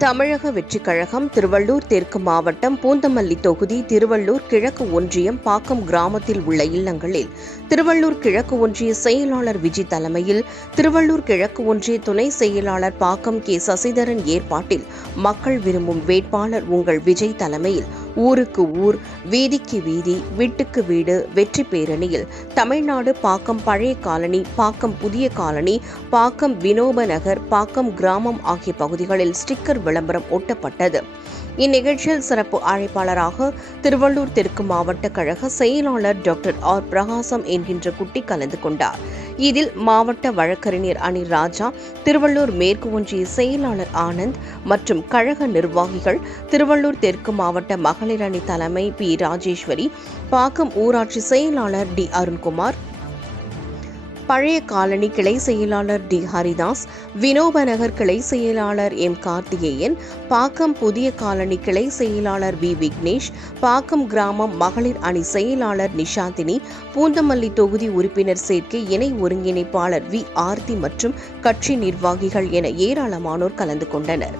தமிழக வெற்றிக் கழகம் திருவள்ளூர் தெற்கு மாவட்டம் பூந்தமல்லி தொகுதி திருவள்ளூர் கிழக்கு ஒன்றியம் பாக்கம் கிராமத்தில் உள்ள இல்லங்களில் திருவள்ளூர் கிழக்கு ஒன்றிய செயலாளர் விஜி தலைமையில் திருவள்ளூர் கிழக்கு ஒன்றிய துணை செயலாளர் பாக்கம் கே சசிதரன் ஏற்பாட்டில் மக்கள் விரும்பும் வேட்பாளர் உங்கள் விஜய் தலைமையில் ஊருக்கு ஊர் வீதிக்கு வீதி வீட்டுக்கு வீடு வெற்றி பேரணியில். தமிழ்நாடு பாக்கம் பழைய காலனி பாக்கம் புதிய காலனி பாக்கம் வினோப நகர் பாக்கம் கிராமம் ஆகிய பகுதிகளில் ஸ்டிக்கர் விளம்பரம் ஒட்டப்பட்டது. இந்நிகழ்ச்சியில் சிறப்பு அழைப்பாளராக திருவள்ளூர் தெற்கு மாவட்ட கழக செயலாளர் டாக்டர் ஆர் பிரகாசம் என்கின்ற குட்டி கலந்து கொண்டார். இதில் மாவட்ட வழக்கறிஞர் அணி ராஜா திருவள்ளூர் மேற்கு ஒன்றிய செயலாளர் ஆனந்த் மற்றும் கழக நிர்வாகிகள் திருவள்ளூர் தெற்கு மாவட்ட மகளிர் அணி தலைமை பி. ராஜேஸ்வரி பாக்கம் ஊராட்சி செயலாளர் டி. அருண்குமார் பழைய காலனி கிளை செயலாளர் டி. ஹரிதாஸ் வினோப நகர் கிளை செயலாளர் எம். கார்த்திகேயன் பாக்கம் புதிய காலனி கிளை செயலாளர் வி. விக்னேஷ் பாக்கம் கிராமம் மகளிர் அணி செயலாளர் நிஷாந்தினி பூந்தமல்லி தொகுதி உறுப்பினர் சேர்க்கை இணை ஒருங்கிணைப்பாளர் வி. ஆர்த்தி மற்றும் கட்சி நிர்வாகிகள் என ஏராளமானோர் கலந்து கொண்டனர்.